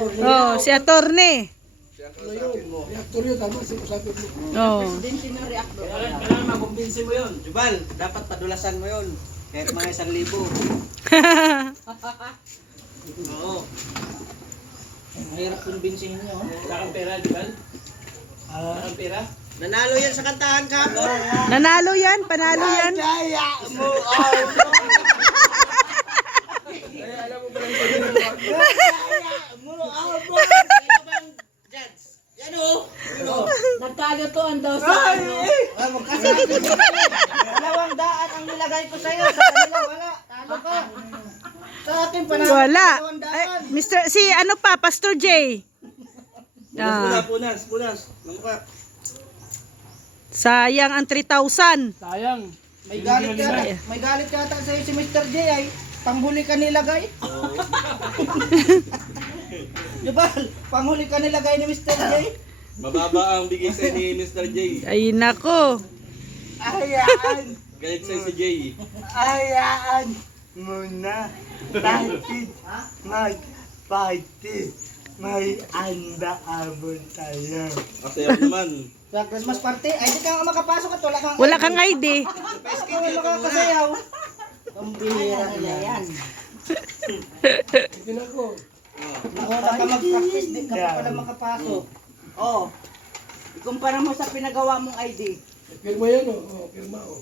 Oh, si attorney. Reaktor yun, tama, usapin mo. Oh. Kailangan makumbinsi mo yun. Jubal, dapat padulasan mo yun. Kahit mga 1,000. Oo. Mahirap kumbinsihin niyo. Wala kang pera, Jubal? Wala kang pera? Nanalo yan sa kantahan kahapon. Nanalo yan, panalo yan. Kaya mo, yan o. Nagkalutuan daw sa ano. Dalawang daan ang nilagay ko sa'yo. Sa kanila, wala. Talo ka. Sa akin, panalo. Wala. Dalawang Ay, daan. Mr. Si ano pa, Pastor J. Punas. Namukha. Sayang ang 3,000. Sayang. May galit yata sa'yo si Mr. J ay. Panghuli ka nilagay. Jubal, panghuli ka nilagay ni Mr. J. Mababa ang bigay sa ni Mr. J. Ay nako. Ayaan, Galit sa si J. ayaan muna natin mag-party. May anda-abon tayo. Masaya naman. Sa Christmas party, ay di ka nga makapasok at Wala kang ID. Ay, makakasayaw. Ang bihira yan. Hindi na ko. Nauna ka mag-practice, di ka pa pala makapasok. Oh. Ikumpara mo sa pinagawa mong ID. Pirma yan, oh. Pirma, oh.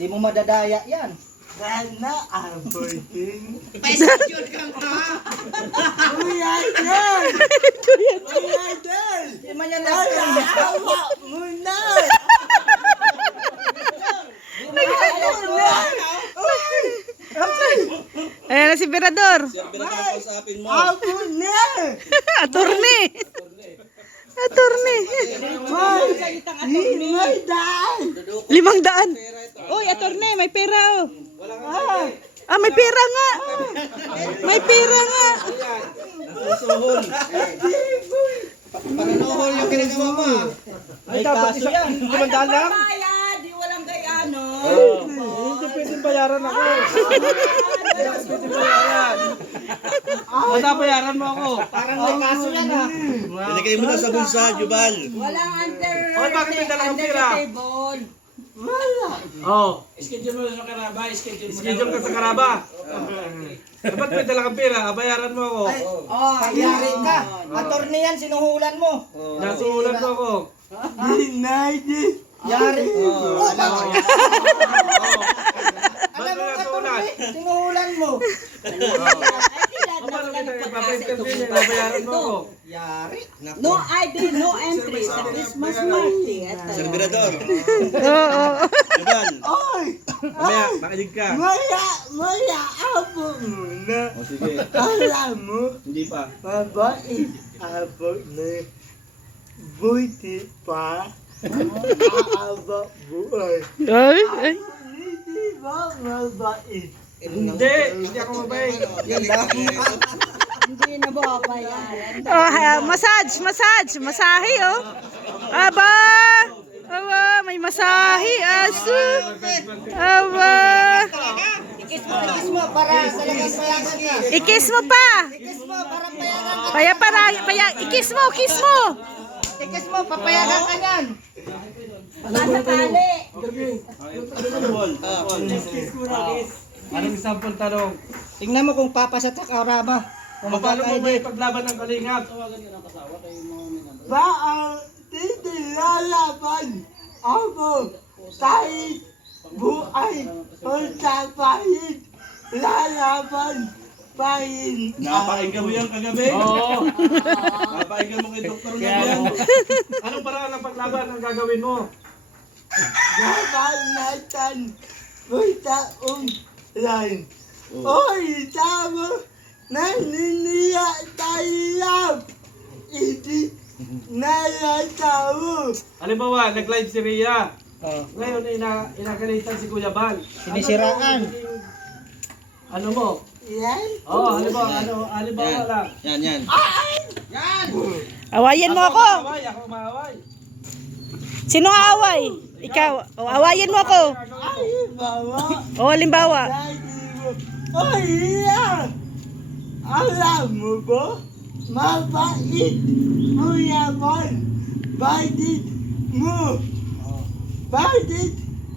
Di mo madadaya yan. Sana abutin. Pwede kang ha? Kuya Del! Kuya Del! Di man yan last time. Awa muna! Ayan na si Berador. Siyempre na kang kausapin mo. Ako na! Attorney. Attorney. May daan! 500. Oy, attorney, may pera oh. Ah, may pera nga. May pera nga. Susuhol. Pananuhol yung ginagawa mo. Ay, kaso yan. Bayad, di walang gayano. Hindi pwedeng bayaran ako. Hindi pwedeng bayaran. Bayaran mo ako. Parang may kaso yan ha. Ilagay mo na sa bulsa, Jubal. Walang under, Oy, bakit may dalang under pera? the table. Oh. Schedule mo sa karaba. Schedule ka sa karaba. Dapat may dala kang pera, bayaran mo ako. Oh, Payari ka. Attorney yan, sinuhulan mo. Nasuulan mo ako. Dinaydi! Yari. Ba't Alam mo mo, nasuulan? attorney, sinuhulan mo. Paano kita ipapa-interview niya, bayaran mo ako. Yari. no ID, no entry sa Christmas party. Servidor. Oo. Jubal. Oy! Mamaya, makinig ka. Maya abo muna! O sige. Alam mo, Hindi pa. mabait abo na buti pa aaba buhay. Ay, ay. Hindi ba mabait? Hindi ako mabait. Hindi na babayaran. Oh, masahe oh. Aba. Aba, may masahe aso. Aba. Ikis mo para talagang payagan ka. Ikis mo pa. Ikis mo para payagan ka. Ikis mo, kiss mo. Ikis mo, papayagan ka yan. Masakali. Anong sample tanong? Tingnan mo kung papasat sa karaba. Kung Paano mo magkakaide. may paglaban ng kalingap? Ba ang titilalaban ako kahit buhay o tapahit lalaban pa rin. Napakinggan mo yan kagabi? Oo. Napakinggan mo kay Dr. Kaya Nabian. anong paraan ng paglaban ang gagawin mo? Laban natin taong line. Oy, tama! Naniniya tayo! Hindi nalatawo! Halimbawa, nag-live si Rhea. Oh. Ngayon, inagalitan si Kuya Bal. Sinisiraan. Ano mo? Yan! Halimbawa lang. Yan. Awayin mo ako. Ako umaway. Sino aaway? Ikaw. O, awayin mo ako. Ay, bawa! O, halimbawa. Daddy mo! Oy, yan! Alam mo ba? Mabait mo yaman. Bakit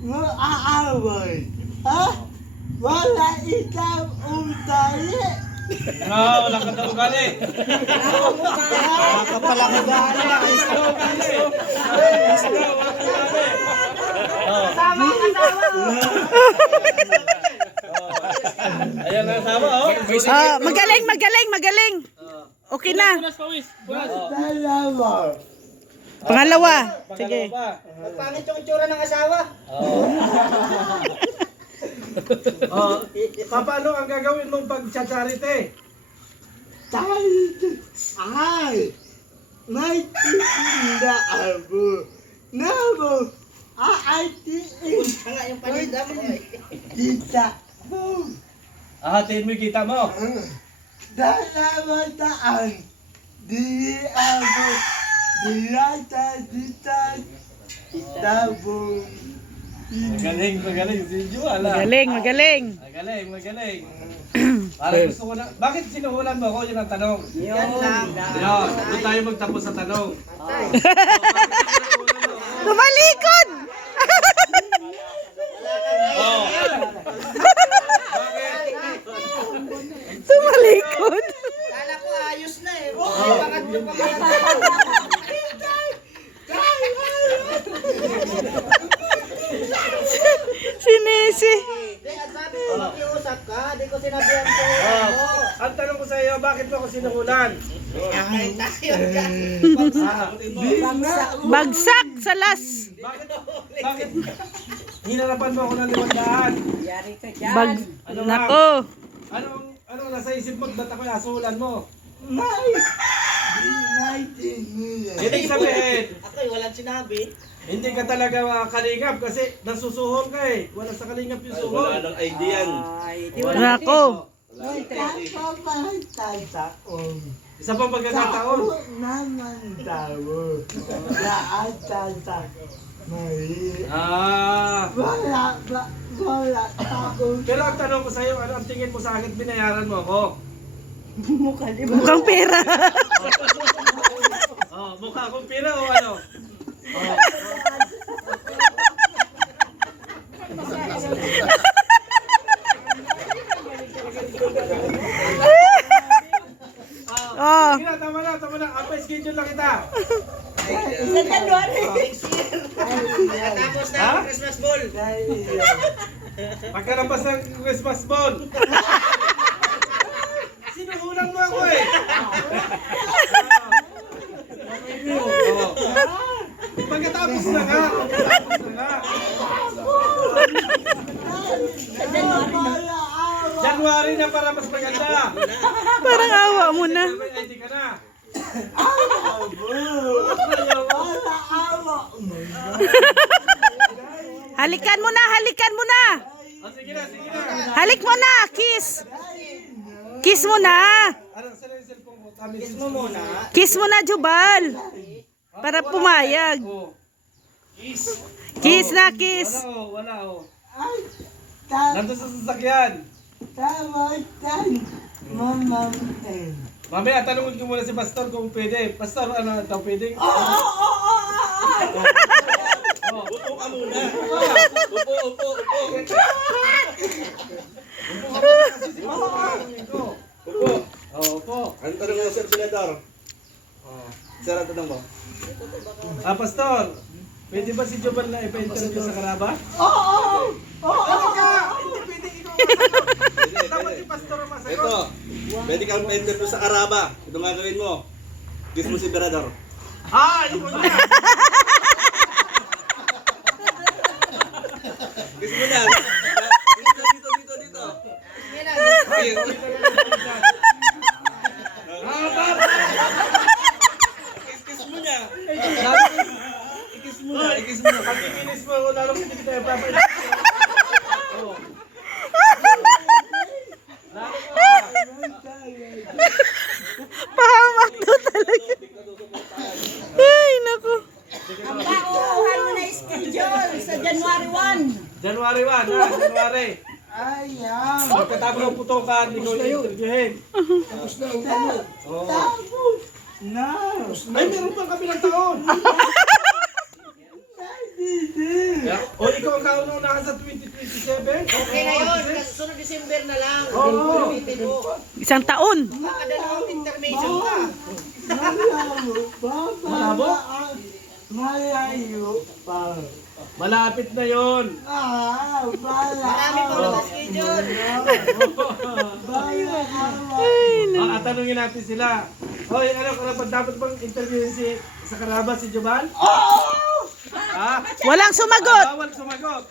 mo aaway? Ha? Wala isang ugali. Wala ka daw ugali. Kapala ka dahil. Ayan na sama, oh. Magaling. Okay na. Dalawa. Pangalawa. Sige. Pangit yung itsura ng asawa. Paano ang gagawin mong pag-charity? Tayo ay may titinda ako. Nabo, aatiin Nga yung paninda mo eh. kita. Hatiin mo yung kita mo. Dalawang daan. Di ako dinataditan. Itabong. Magaling si Juala. Magaling. Magaling. Parang gusto ko na. Bakit sinuhulan mo ako? Yun ang tanong. Yan lang. Yun, doon tayo magtapos sa tanong. Tumalikod! Oh. Tumalikod. Kala ko ayos na eh. Pangatlo pa kaya Sinisi. Hindi, at sabi ko makiusap ka. Di ko sinabihan ko. Ang tanong ko sa iyo, bakit mo ako sinuhulan? Ay, tayo dyan. Bagsak sa las. Bakit? Hinarapan mo ako ng 500. Yari ka dyan. Ano Nako. Anong nasa isip mo? Ba't ako asuhulan mo? May dinaitin nila. Ibig sabihin, Ako'y walang sinabi. hindi ka talaga kalingap kasi nasusuhol ka eh. Wala sa kalingap yung suhol. Wala nang idea. Ay, di Nako. May kapapalitan taon. Isa pang pagkakataon. Tao naman tao. Lahat tata. Mali. Wala tao. Pero ang tanong ko sa iyo, ano ang tingin mo sa akin, binayaran mo ako? Mukhang pera. Mukha akong pira o ano? Oh. Sige na, tama na. Apa-schedule lang kita. Sa January. Tapos na Ha? ang Christmas ball. Pagkalabas ng Christmas ball. Sinuhulan mo ako eh. Oo. Pagkatapos na nga. January na para mas maganda. Parang awa mo na. May ID ka na. Halikan mo na. Sige na. Halik mo na. Kiss. Kiss mo na. Ano, saan yung cellphone mo? Kiss mo muna. Kiss mo na, Jubal. Para pumayag. Oh. Kiss na, kiss. Wala oh. Ay, Nandun sa sasakyan. tawagan. Mamamten. Mamaya, tanungin ko muna si Pastor kung pwede. Pastor, ano ito pwede? Upo ka muna. Upo. Upo. Opo. Ano tanong mo, Sir Senador? Sir, ang tanong mo? Pastor, pwede ba si Jobal na ipa-interview sa Karaba? Hindi pwede ikaw masagot. Dapat si Pastor ang masagot. Ito, pwede kang pa-interview sa Araba. Ito nga gawin mo. Kiss mo si Berador. Ayun mo na. Kiss mo na. Dito. Kiss mo niya. Ikis mo na. Pag i-finish mo, lalo hindi kita ipapailan. Oo. Pahamak daw talaga. Ay, naku. Ang pauuhan mo na schedule sa January 1. January 1, January. Ayaw. Pagka matapos ang putokan, ikaw yung interviewin. Tapos na. Ay, meron pa kami ng taon. O, ikaw ang kauna-unahan sa 2027? Okay na yun. Sunod December na lang. Oo. Ulitin mo. Isang taon. Makadalawang intermission ka. Malabo? Malayo pa. Malapit na yon. Marami pang nakaschedule. At tanungin natin sila. Hoy, ano, dapat bang interviewin sa Karaba si Jubal? Ha? Walang sumagot. Bawal sumagot.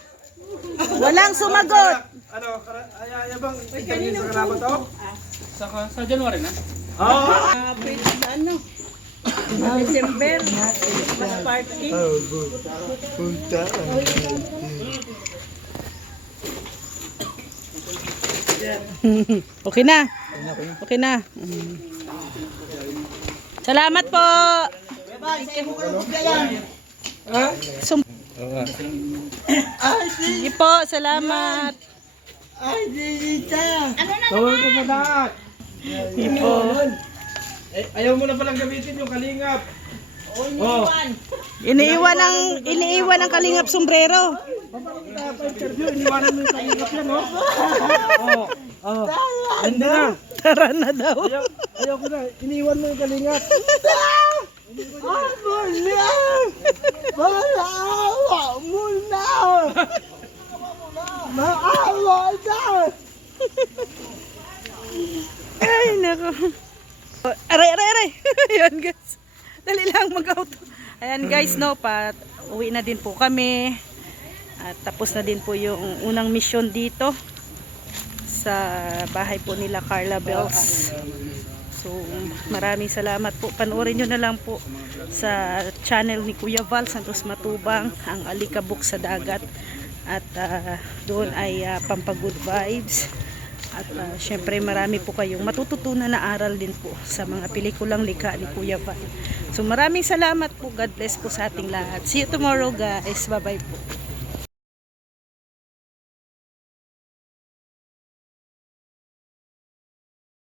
Walang sumagot. Ano, ay bang interview sa Karaba to? Sa January na? Oo. Ano? December. Mas party. Punta. Okay na. Okay na. Salamat po. Ha? Sige po, salamat. Ay, dita. Tawag ka sa lahat. Sige po. Eh, ayaw mo na palang gamitin yung kalingap. Oh. Iniiwan ng kalingap sombrero. Interview, iniwanan mo yung kalingap yan, oh. Oh. Hindi na. Tara na daw. Ayaw ko na. Iniwan mo yung kalingap. Amo na. Maawa mo na. Maawa na. Ay, nako. Aray. Ayan, guys. Dali lang mag-auto. Ayan, guys, no, uwi na din po kami. At tapos na din po yung unang mission dito sa bahay po nila Carla Bells. So, maraming salamat po. Panoorin nyo na lang po sa channel ni Kuya Val Santos Matubang, ang Alikabok sa Dagat. At doon ay pampagood vibes. At syempre marami po kayong matututunan na aral din po sa mga pelikulang likha ni Kuya Val. So maraming salamat po. God bless po sa ating lahat. See you tomorrow, guys. Bye-bye po.